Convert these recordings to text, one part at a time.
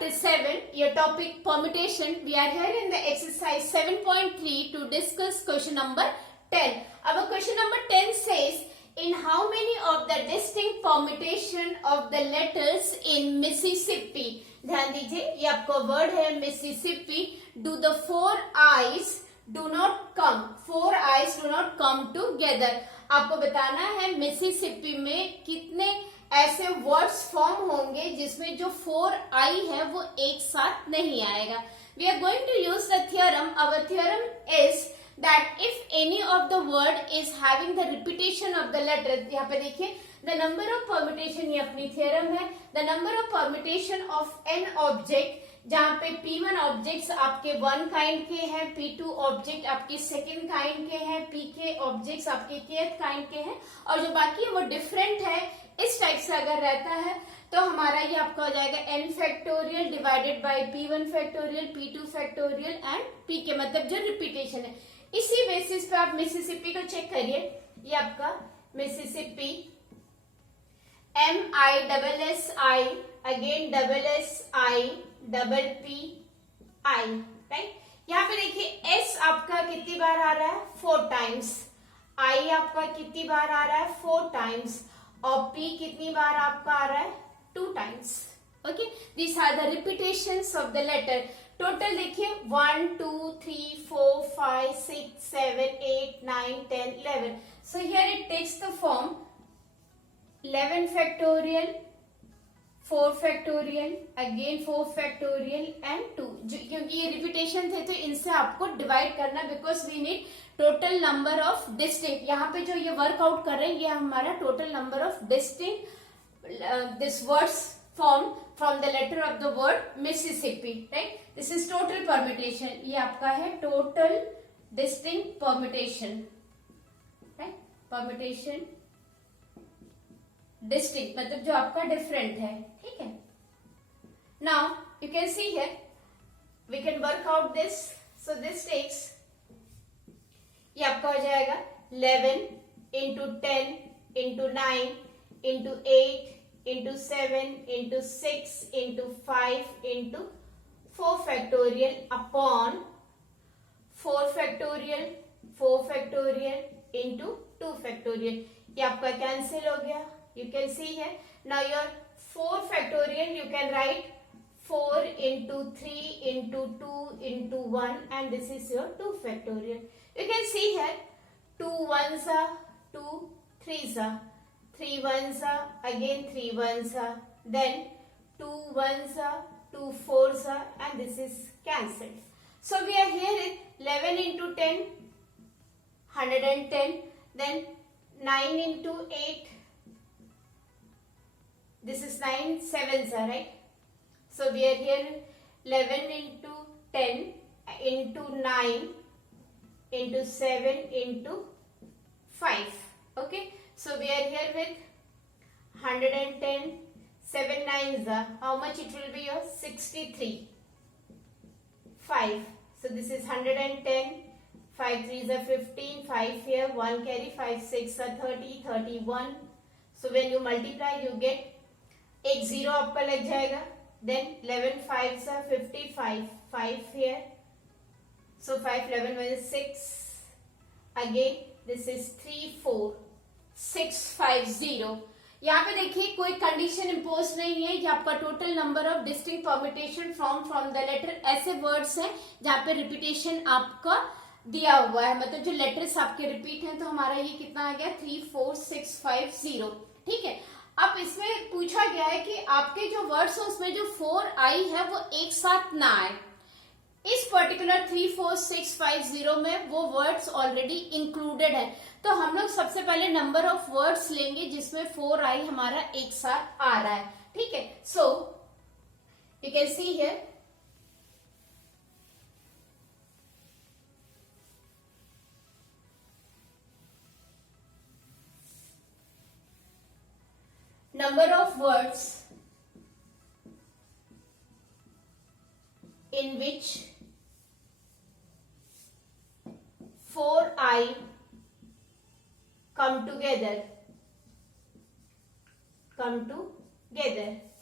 chapter 7, your topic permutation. We are here in the exercise 7.3 to discuss question number 10. Our question number 10 says, in how many of the distinct permutation of the letters in Mississippi, ध्यान दीजिए ये आपका word है Mississippi, do the four eyes do not come together. आपको बताना है Mississippi में कितने ऐसे वर्ड्स फॉर्म होंगे जिसमें जो 4i है वो एक साथ नहीं आएगा. We are going to use the theorem. Our theorem is that if any of the word is having the repetition of the letter, यहाँ पे देखिए the number of permutation, ये अपनी theorem है, the number of permutation of n object, जहाँ पे P1 objects आपके 1 kind के हैं, P2 ऑब्जेक्ट आपके 2nd काइंड के हैं, Pk ऑब्जेक्ट्स आपके kth काइंड के हैं और जो बाकी है वो डिफरेंट है. इस टाइप से अगर रहता है तो हमारा ये आपका हो जाएगा n factorial divided by P1 factorial, P2 factorial and Pk, मतलब जो रिपीटेशन है. इसी बेसिस पे आप मिसिसिपी को चेक करिए. ये आपका Mississippi MISSI again SSI PPI, right. यहाँ पे देखिए S आपका कितनी बार आ रहा है 4 टाइम्स, I आपका कितनी बार आ रहा है 4 टाइम्स और P कितनी बार आपका आ रहा है 2 times. Okay, these are the repetitions of the letter. Total देखिए 1 2 3 4 5 6 7 8 9 10 11. So here it takes the form 11 factorial, 4 factorial, again 4 factorial and 2. क्योंकि ये रिपीटेशन थे तो इनसे आपको डिवाइड करना, because we need total number of distinct. यहाँ पे जो ये वर्कआउट कर रहे हैं ये हमारा total number of distinct this words formed from the letter of the word Mississippi, right? This is total permutation. ये आपका है total distinct permutation, right? Permutation distinct मतलब जो आपका different है, ठीक है. Now you can see here we can work out this. So this takes, ये आपका हो जाएगा 11 into 10 into 9 into 8 into 7 into 6 into 5 into 4 factorial upon 4 factorial 4 factorial into 2 factorial. ये आपका कैंसिल हो गया. You can see here. Now your 4 factorial you can write 4 into 3 into 2 into 1 and this is your 2 factorial. You can see here 2 ones are 2 threes are 3 ones are again 3 ones are, then 2 ones are 2 fours are and this is cancelled. So we are here in 11 into 10 110, then 9 into 8, this is 9 sevens are, right. So we are here 11 into 10 into 9 into 7 into 5. Okay. So we are here with 110, 7 nines are, how much it will be your 63, 5. So this is 110, 5 threes are 15, 5 here, 1 carry, 5 6 are 30, 31. So when you multiply you get एक zero आपका लग जाएगा. Then 11 fives are 55, 5 here. So 5 11 1 6. Again this is 3 4 650. यहाँ पे देखिए कोई condition impose नहीं है. ये आपका total number of distinct permutation from the letter. ऐसे वर्ड्स हैं जहाँ पे रिपीटेशन आपका दिया हुआ है, मतलब जो लेटर्स आपके रिपीट हैं. तो हमारा ये कितना आ गया 34650, ठीक है. अब इसमें पूछा गया है कि आपके जो वर्ड्स हैं उसमें जो 4i है वो एक साथ ना आए. इस पर्टिकुलर 34650 में वो वर्ड्स ऑलरेडी इंक्लूडेड है. तो हम लोग सबसे पहले नंबर ऑफ वर्ड्स लेंगे जिसमें 4i हमारा एक साथ आ रहा है, ठीक है. So you can see here number of words in which 4i come together.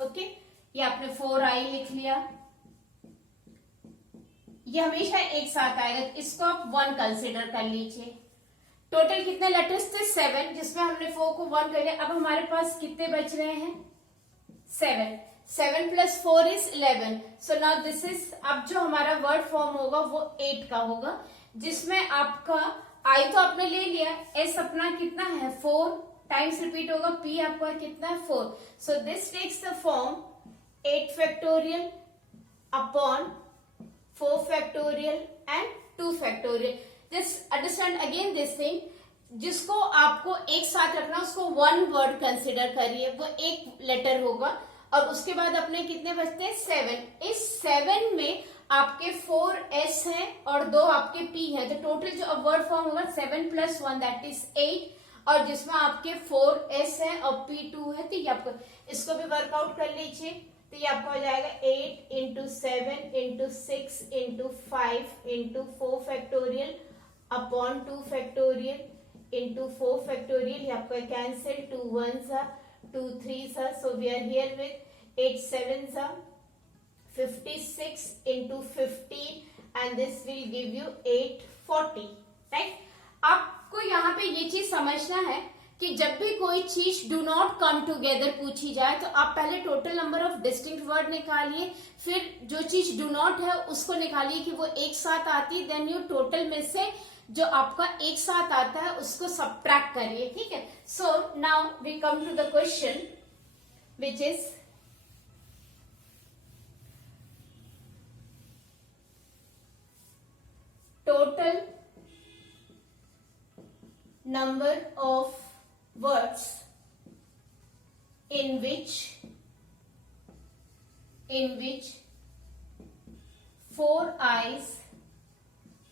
Okay, ये आपने 4i लिख लिया, ये हमेशा एक साथ आएगा, इसको आप 1 कंसिडर कर लीजिए। टोटल कितने लेटर्स थे 7, जिसमें हमने 4 को 1 कर लिया। अब हमारे पास कितने बच रहे हैं 7, 7 plus 4 is 11। So now this is, अब जो हमारा वर्ड फॉर्म होगा वो 8 का होगा, जिसमें आपका आई तो आपने ले लिया, एस अपना कितना है 4 टाइम्स रिपीट होगा, पी आपका कितना है 4। So this takes the form 8 factorial upon 4 factorial and 2 factorial. Just understand again this thing, जिसको आपको एक साथ रखना उसको 1 वर्ड कंसिडर करिए, वो एक लेटर होगा, और उसके बाद अपने कितने बचते हैं 7। इस 7 में आपके 4 एस है और 2 आपके पी है, तो टोटल जो वर्ड फॉर्म होगा 7 प्लस 1 दैट इज 8, और जिसमें आपके 4 एस है और पी 2 है। तो ये आपको, इसको भी वर्कआउट कर लीजिए, तो ये आपका हो जाएगा 8 into 7 into 6 into 5 into 4 factorial upon 2 factorial into 4 factorial. ये आपका cancel, 2 1s are 2 3s are, so we are here with 8 7s are 56 into 15 and this will give you 840, right? आपको यहाँ पे ये चीज समझना है कि जब भी कोई चीज डू नॉट कम टूगेदर पूछी जाए तो आप पहले total number of distinct word निकालिए, फिर जो चीज डू नॉट है उसको निकालिए कि वो एक साथ आती, देन यू टोटल में से जो आपका एक साथ आता है उसको सबट्रैक्ट करिए, ठीक है। So now we come to the question which is total number of words in which 4 eyes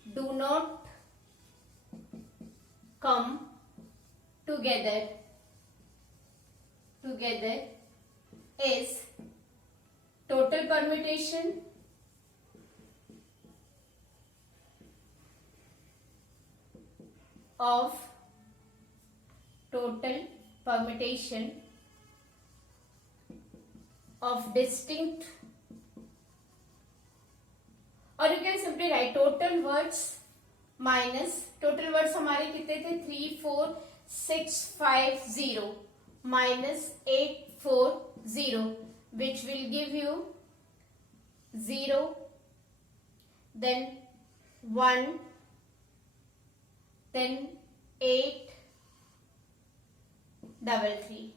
do not come together is total permutation of distinct, or you can simply write total words minus, total words हमारे कितने थे 3 4 6 5 0 minus 8 4 0 which will give you 0 then 1 then 8 3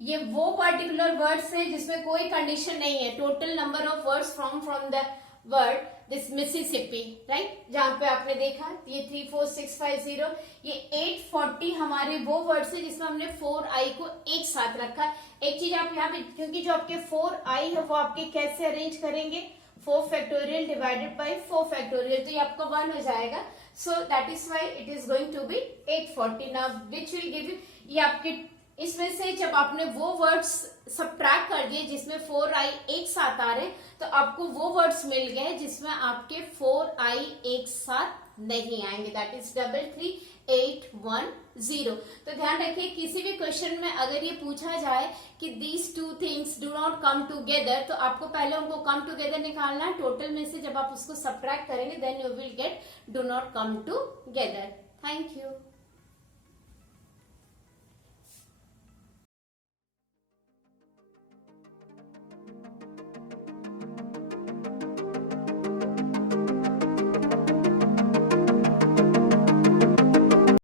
ये वो particular words है जिसमें कोई condition नहीं है। Total number of words from the word this Mississippi, right, जहां पे आपने देखा ये 3 4 6 5 0, ये 840 हमारे वो वर्ड्स है जिसमें हमने 4i को एक साथ रखा। एक चीज आप यहाँ पे, क्योंकि जो आपके 4i है वो आपके कैसे अरेंज करेंगे 4 फैक्टोरियल डिवाइडेड बाई 4 फैक्टोरियल, तो ये आपका 1 हो जाएगा। So that is why it is going to be 840। Now which will give you, ये आपके इसमें से जब आपने वो वर्ड्स सबट्रैक्ट कर दिए जिसमें 4i एक साथ आ रहे, तो आपको वो वर्ड्स मिल गए जिसमें आपके 4i एक साथ नहीं आएंगे, दैट इज 33810। तो ध्यान रखिए किसी भी क्वेश्चन में अगर ये पूछा जाए कि these two things do not come together, तो आपको पहले उनको कम टूगेदर निकालना है। टोटल में से जब आप उसको सबट्रैक्ट करेंगे then you will get do not come together. Thank you.